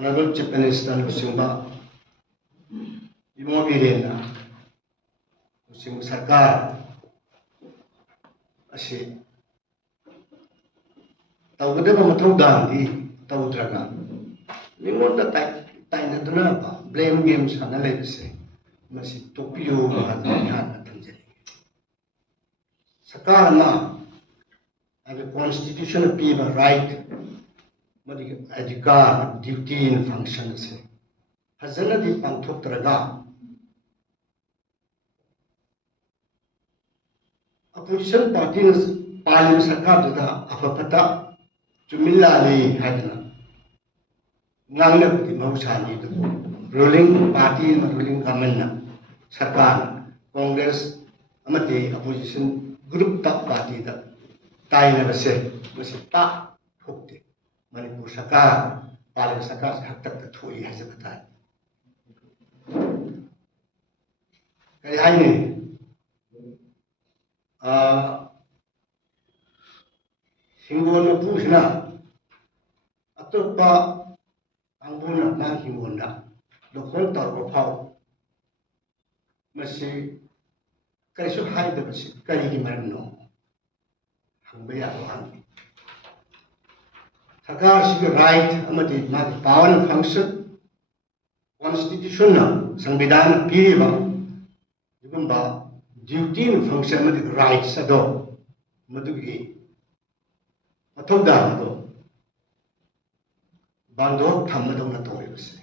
Honorable Chief Minister Lusingba Imobirena Lusing Sarkar asi tawagada mamatong dandi tawudraga mingonda tayo na ba blame games na lebse masi Tokyo mahal tanjali Sarkar na ang constitution piba right अधिकार duty इन function से फजल दी पांथोक्तरगा opposition party ने parliament सरकार दुदा अफपता चुमिल्लाली हाइदना नांगनबदी मौसानी दु ruling party ruling government ना सरकार Congress अमते opposition group तक party दा ताइना बसे बसे ता ठोकते Manipur Sarkar, Parliament Sarkar hak tak terthui hasil betul. Kali ini, hingga pusna atau apa angguna nang hingga doktor terkopau masih kali suhai tu masih kali gimana no, hangbeya orang. Sarkar sih right amati mat power function constitution na संविधान पीरी बा जुगम बा duty function amati right sado मधुगी अथोदा मधु बांधो थम मधु न तोड़े बसे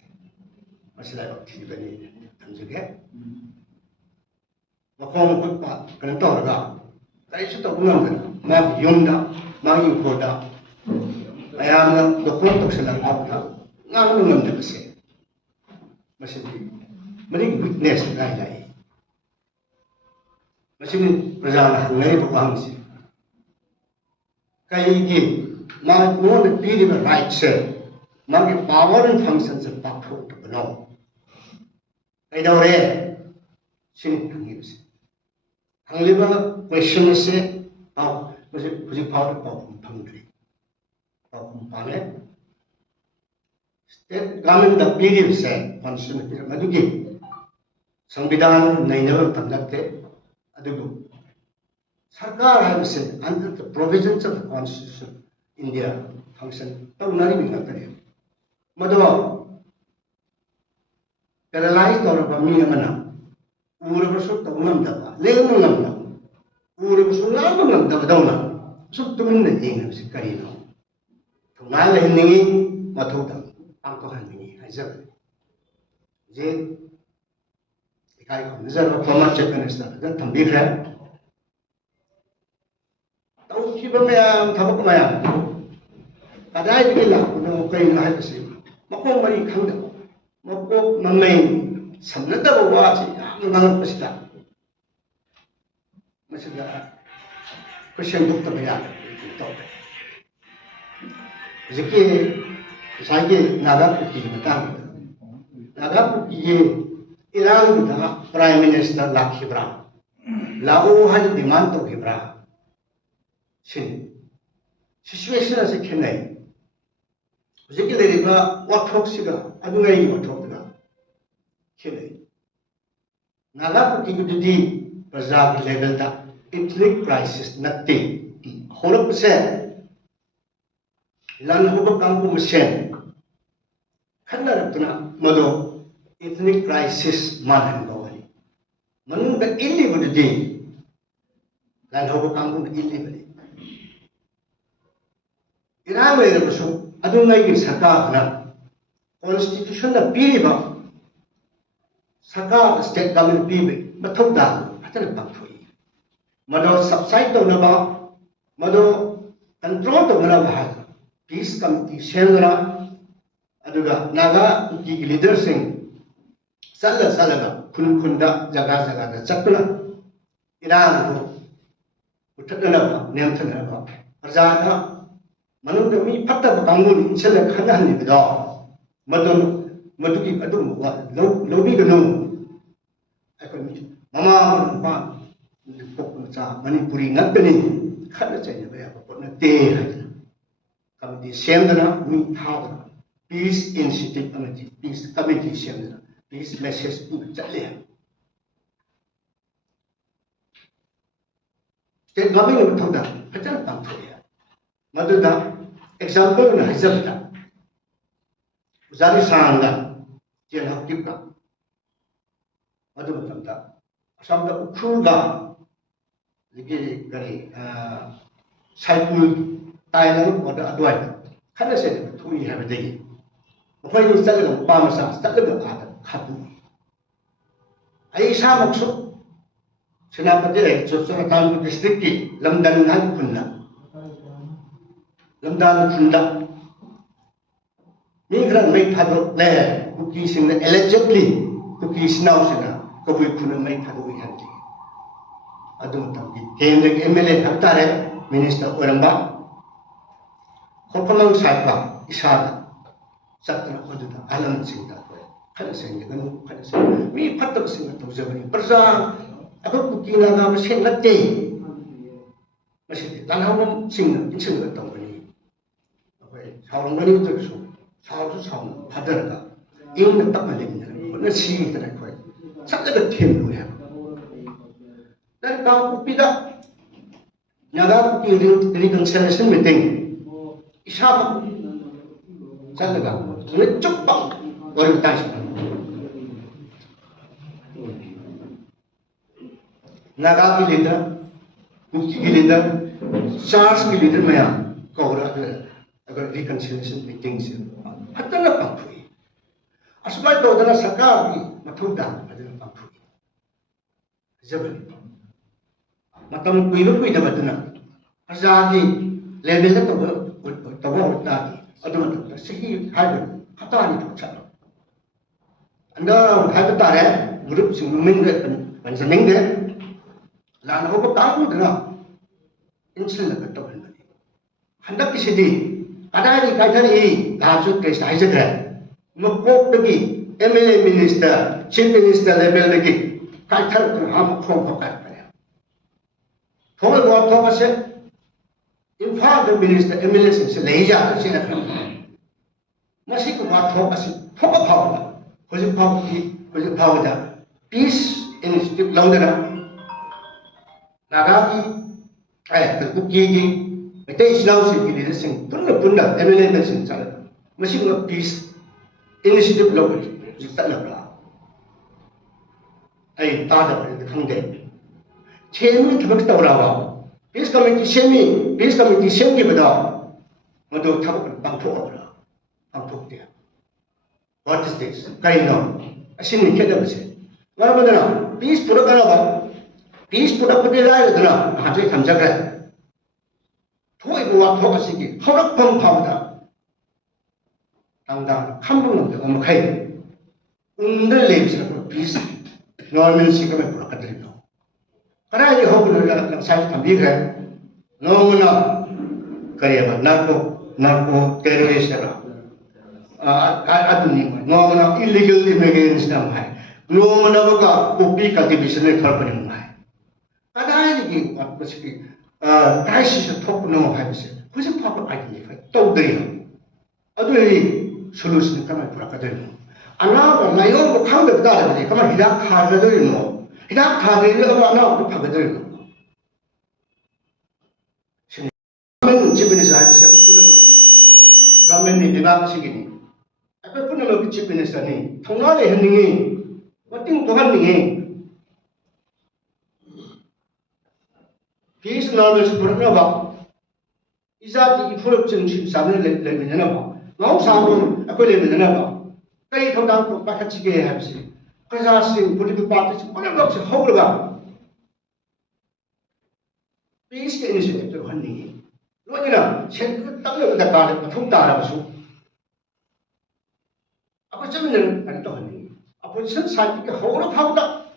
मसला बक्ति बनी तंजुगे वक़ों कुछ बात करने तो होगा कैसे तो गुनाह करना मैं युंदा मैं युकोदा ayam doktor untuk selang apa ngang ngam de bese masih mending witness ngai masih perjalanan ngai paham sih kai gi ma no de pi de right se ma ge power and function se pak tho to bano kai do re sin ngi bese hang liba question se au masih puji power pa phang de State government the period say constitution madugi संविधान नैनव तमलते अदुगु सरकार है under the provisions of the constitution India function तो उन्हें भी ना करें मधुआ paralyzed और बमी मना ऊर बसु तो उन्हें दबा ले उन्हें दबा ऊर बसु ना उन्हें दबा दौना सब तुम्हें नहीं है उसे करी ना Ngal hingi mathutam angko hingi hajar je ikai ko nizar ko former chief minister dan thambi kha tau ki ba maya thabak maya kadai ki la no kai na ha se mako mari khang da mako mamai samna da wa chi am ngang pasita masida question duk ta maya to Ziki saya naga putih betang, naga putih Iran dah Prime Minister lak hibra, lau hal demand to hibra, sin situation as a kenai. Ziki dari ba workshop siga, adu ngai workshop siga, kenai. Naga putih itu di Punjab level dah ethnic crisis nanti, holok se. Lan hubung kampung Mesir, kerana itu nak mado ethnic crisis mana bawani. Menurut ini berdiri, lan hubung kampung ini berdiri. Iran mereka bersu, adu lagi sarkar na constitution na pilih ba, sarkar state government pilih, betul dah, ada lepas tu. Mado subside tu nama, mado control tu nama bahasa. Peace Committee Shendra aduga naga ki leader sing sala salaga khunda jaga jaga da chakna Iran ko uthana ba nemthana ba arjana manu da mi phatta ba kangun insala khana ni da maduki adu lobi ganu akon mama pa ko cha manipuri ngapni khana chai ba ya ko na te kami di sendra mi thadra peace initiative amati peace committee semna peace message pu chatle state government thongda hajan tam thoya maduda example na hajabta uzari sanga jen hakipka madu matamda asamda ukhulga ligi gari cycle tainang oda adwai khana se thui habdegi phoi ni chalaga pa sa chalaga ada khatu ai sa mokso senapati ai chosona tan district ki lamdan han kunna lamdan khunda ni gran mai thado le kuki sing allegedly kuki snow sina ko bui khuna mai thado wi handi adum tam ki kendra mla haktare minister oramba khokamang saitwa isada satra oduda alam singda khana sing ganu khana sing mi phatab sing to jabani parja ako kukina ga ma sing latte masi tanham sing insing ga tawani apai saurang gani to su sauru saung phadar ga ing na tapale ni na si ta khoi sakla ga them lu ya dan ka kupida nyaga ki reconciliation meeting isama salaga ngecuk bang orientasi naga ki leader kuki ki leader charles ki leader maya kawra agar reconciliation meeting se hatana pakhui asmai to dana sarkar ki mathuda adana pakhui jabani matam kuiba kuida batna azadi level la to ta adama sihi haidu hatani to cha anda haidu tare group sing ming de pansaning de lan ho ko tang dana insil la to ban handak kisidi adari kaithari la chu ke sai je kre makok de ki mla minister chief minister level de ki kaithar ko ham khom phak thol bo to se imphal the minister mla se leja se na masi ko wa tho asi phok phaw ko ji phaw da peace initiative laudana naga ki ai ku ki mete islam se ki le sing punna mla da sing chala masi ko peace initiative laudana ji ta la ai ta da khang de chemi thmak tawrawa peace committee semgi bada madu thak bang tho ra bang tho dia what is this kind of asini keda base ngara badana peace pura kala ba peace pura pudi lai dana ha je tham jaga thoi ko wa tho asigi horak pham phawda tangda khambung de om khai undal le peace normal sikame pura kadri Karena ini hobi dalam saya tambi kan, nomor kerja narko teroris era, aduh nomor illegal immigrants nama, nomor apa kopi cultivation ni kalau pernah mahal. Karena ini apa sih, crisis top nomor apa sih, macam apa aja ni, tahu dia, aduh ini solusi kami pura kadang. Anak lain bukan betul ni, kami hidup khas tu ni. Hidup hari ini orang nak apa betul? Gamen cipin saya siapa pun nak. Gamen ni dibahas segini. Apa pun nak cipin saya ni. Thonggal le hengi, wating Tuhan ni. Peace normal sebenarnya apa? Izat ifuluk cengsi sana le mana apa? Ngau sama aku le mana apa? Kaya thonggal tu pakai cike habis. Kerja sing political party mana nak se hau lega. Peace ke initiative tu hengi. Lo ni lah, saya tak boleh berdekat, betul tak ada masuk. Apa macam ni tu hengi. Apa macam saya ke hau lega hau tak.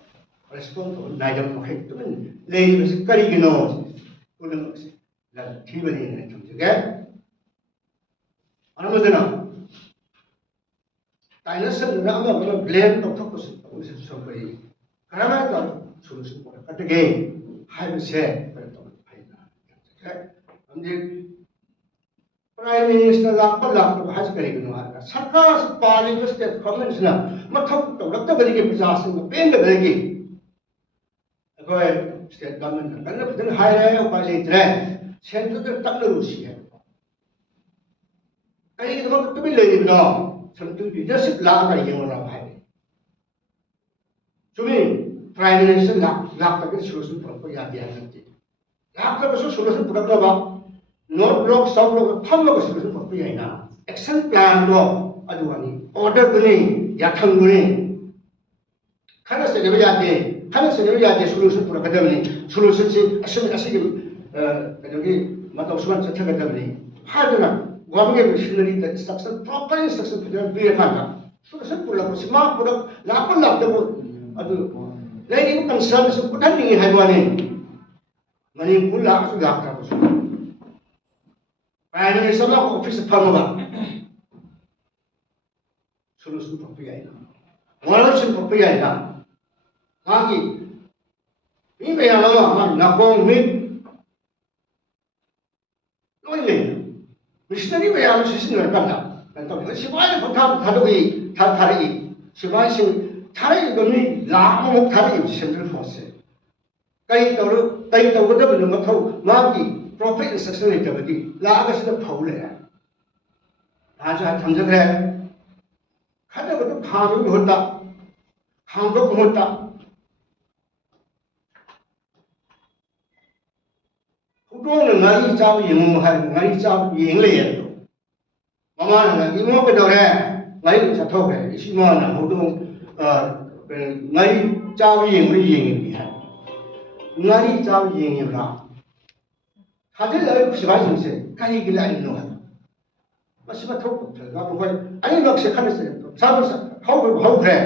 Respon tu naik makai tu kan. Lei mesti kari gino. Ulang lah tiba ni tu juga. Apa macam ni? Tanya sebenarnya apa blame tu tak khusus. उसे संपत्ति कराना तो solution पड़ा cut गए high से पर तो फायदा है हम जे प्राइम मिनिस्टर लाख पर हाज करेंगे ना सरकार पालिब स्टेट गवर्नमेंट्सना मथौ तौरक्तबदगी प्रजासिंग पेंदबदगी अखोय स्टेट गवर्नमेंट कन्ना फजन हायरे उपाय लेत्रे सेंट्रल तकलरुसी है कई दमक तुबि लेरिबनो सेंट्रल लीडरशिप ला का येंगरा भाई चुमी प्राइम मिनिस्टर लाख तक सोल्यूशन पुरक याद है नती लाख तक सोल्यूशन पुरक नॉर्थ ब्लॉक साउथ ब्लॉक थम सोल्यूशन पुरक याइना एक्शन प्लान रो अदुवानी ऑर्डर बनी याथंग बनी खाना से जब यादे सोल्यूशन पुरक कदमनी सोल्यूशन से असि कदोगी मतलब सुन चथ कदमनी हादना government missionary the structure proper instruction फजन बिर खाना सोल्यूशन पुरक सिमा पुरक लाख दबो अदु लेकिन कंसर्न से कुछ नहीं है वाले मणिपुर लाख का कुछ प्राइम मिनिस्टर का ऑफिस फर्मगा सोल्यूशन प्रॉपर आएगा मॉडल प्रॉपर आएगा हां की ये याला हम नाकों में लोई ले मिशनरी में याला सिस्टम करना तो सिपाही को थारी सिपाही से थारी दोनी लाख में थारी सेंट्रल फोर्स है कई तौर मथौ मागी प्रॉपर इंस्ट्रक्शन लेतबदी लाग से फौले है आजा थमजग्रे खदबद खाम होता खामदो होता हुदोन ngari chaw yeng hai ngari chaw yeng le ya do mama na ngi mo pe do re ngai sa thau ke isi mo na hudong ngari chaw yeng le yeng ni hai ngari chaw yeng ra haje la ku sibai sing se kai gi la no ha ma siba thau ko ga ko hoi ai nok se khan se sa sa hau kre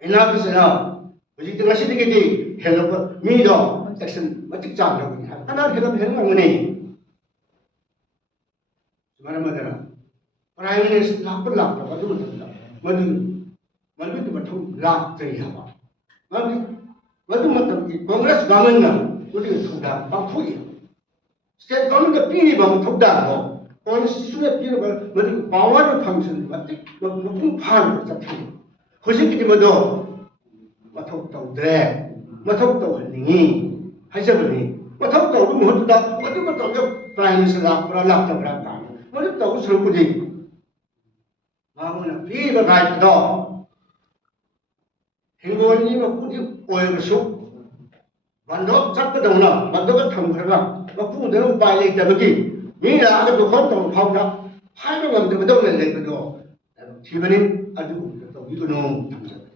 ina bi se na ji ti ngasi ti gi hello mi do section matik jam lo ni ha kana hello hello ngani mana madara prime minister lak ba du madu tu bathu lak tari ha ba madu matam ki congress government na uti thuda ba phui state government ka pi ba thuda ba constitution na pi ba madu power function ba tik mapung phan ba thi hoji ki madu mathau tau dre mathau tau ni हाइजबनी मथौ तौर मुहूर्त मदु को तौर prime minister lakh तबरा का मदु तौर सुरुपुदी मामुना P बगाय दो हिंगोनी मपुदी ओयबसु बंदो चक्कदौना बंदो का थमखरगा मपुदन उपाय लेतबगी मी लाग दुखन तौ फावदा हाइबो गमदबदौ लेबदो थिबनी अदु तौबिगनो थमजब